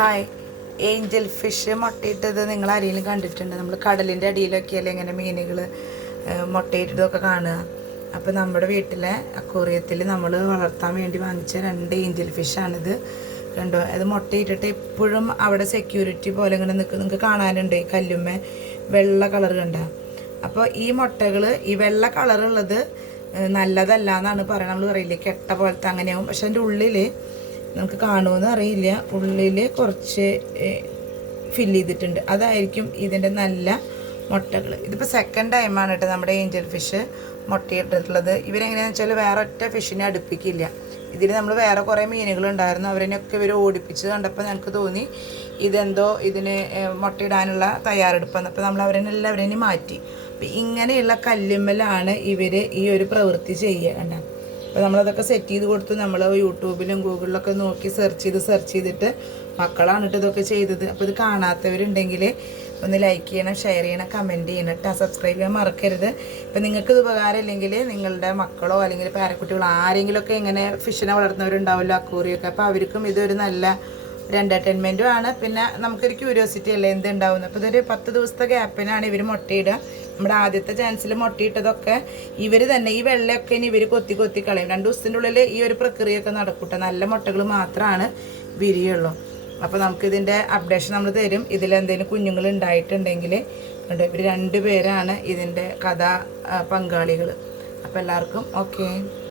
Hi, Angel fish മുട്ടയിട്ടത് നിങ്ങൾ ആരെങ്കിലും കണ്ടിട്ടുണ്ട്? നമ്മൾ കടലിൻ്റെ അടിയിലൊക്കെയല്ലേ ഇങ്ങനെ മീനുകൾ മുട്ടയിട്ടതൊക്കെ കാണുക. അപ്പോൾ നമ്മുടെ വീട്ടിലെ അക്വേറിയത്തിൽ നമ്മൾ വളർത്താൻ വേണ്ടി വാങ്ങിച്ച 2 ഏഞ്ചൽ ഫിഷാണിത്. കണ്ടോ, അത് മുട്ടയിട്ടിട്ട് എപ്പോഴും അവിടെ സെക്യൂരിറ്റി പോലെ ഇങ്ങനെ നിൽക്കും. നിങ്ങൾക്ക് കാണാനുണ്ട് ഈ കല്ലുമ്മേ വെള്ള കളർ കണ്ട. അപ്പോൾ ഈ മുട്ടകൾ ഈ വെള്ള കളറുള്ളത് നല്ലതല്ല എന്നാണ് പറയുന്നത്. നമ്മൾ പറയില്ലേ കെട്ട പോലത്തെ അങ്ങനെയാവും. പക്ഷെ അതിൻ്റെ ഉള്ളിൽ നമുക്ക് കാണുമെന്ന് അറിയില്ല, ഉള്ളിൽ കുറച്ച് ഫില്ല് ചെയ്തിട്ടുണ്ട്. അതായിരിക്കും ഇതിൻ്റെ നല്ല മുട്ടകൾ. ഇതിപ്പോൾ സെക്കൻഡ് ടൈമാണ് കേട്ടോ നമ്മുടെ ഏഞ്ചൽ ഫിഷ് മുട്ടയിട്ടിട്ടുള്ളത്. ഇവരെങ്ങനെയാണെന്ന് വെച്ചാൽ വേറെ ഒറ്റ ഫിഷിനെ അടുപ്പിക്കില്ല. ഇതിൽ നമ്മൾ വേറെ കുറേ മീനുകളുണ്ടായിരുന്നു, അവരെയൊക്കെ ഇവർ ഓടിപ്പിച്ച് കണ്ടപ്പോൾ ഞങ്ങൾക്ക് തോന്നി ഇതെന്തോ ഇതിന് മുട്ടയിടാനുള്ള തയ്യാറെടുപ്പാണ്. അപ്പോൾ നമ്മൾ അവരെല്ലാവരെയും മാറ്റി. അപ്പോൾ ഇങ്ങനെയുള്ള കല്ലുമ്മലാണ് ഇവർ ഈ ഒരു പ്രവൃത്തി ചെയ്യുക. കണ്ട, അപ്പോൾ നമ്മളതൊക്കെ സെറ്റ് ചെയ്ത് കൊടുത്തു. നമ്മൾ യൂട്യൂബിലും ഗൂഗിളിലൊക്കെ നോക്കി സെർച്ച് ചെയ്തിട്ട് മക്കളാണ് കേട്ടോ ഇതൊക്കെ ചെയ്തത്. അപ്പോൾ ഇത് കാണാത്തവരുണ്ടെങ്കിൽ ഒന്ന് ലൈക്ക് ചെയ്യണം, ഷെയർ ചെയ്യണം, കമൻറ്റ് ചെയ്യണം കേട്ടോ. സബ്സ്ക്രൈബ് ചെയ്യാൻ മറക്കരുത്. ഇപ്പം നിങ്ങൾക്ക് ഇത് ഉപകാരമില്ലെങ്കിൽ നിങ്ങളുടെ മക്കളോ അല്ലെങ്കിൽ പേരക്കുട്ടികളോ ആരെങ്കിലുമൊക്കെ ഇങ്ങനെ ഫിഷിനെ വളർത്തുന്നവരുണ്ടാവുമല്ലോ അക്വേറിയമൊക്കെ, അപ്പോൾ അവർക്കും ഇതൊരു നല്ല ഒരു എൻ്റർടൈൻമെൻറ്റും ആണ്. പിന്നെ നമുക്കൊരു ക്യൂരിയോസിറ്റി അല്ലേ എന്തുണ്ടാവുന്നത്. അപ്പോൾ ഇതൊരു 10 ദിവസത്തെ ഗ്യാപ്പിനാണ് ഇവർ മുട്ടയിടുക. നമ്മുടെ ആദ്യത്തെ ചാൻസിൽ മുട്ടയിട്ടതൊക്കെ ഇവർ തന്നെ ഈ വെള്ളയൊക്കെ ഇനി ഇവർ കൊത്തി കളയും. 2 ദിവസത്തിൻ്റെ ഉള്ളിൽ ഈ ഒരു പ്രക്രിയയൊക്കെ നടക്കൂട്ടെ. നല്ല മുട്ടകൾ മാത്രമാണ് വിരിയുള്ളൂ. അപ്പോൾ നമുക്കിതിൻ്റെ അപ്ഡേഷൻ നമ്മൾ തരും. ഇതിലെന്തെങ്കിലും കുഞ്ഞുങ്ങൾ ഉണ്ടായിട്ടുണ്ടെങ്കിൽ ഉണ്ട്. ഇവർ 2 പേരാണ് ഇതിൻ്റെ കഥാ പങ്കാളികൾ. അപ്പോൾ എല്ലാവർക്കും ഓക്കെ.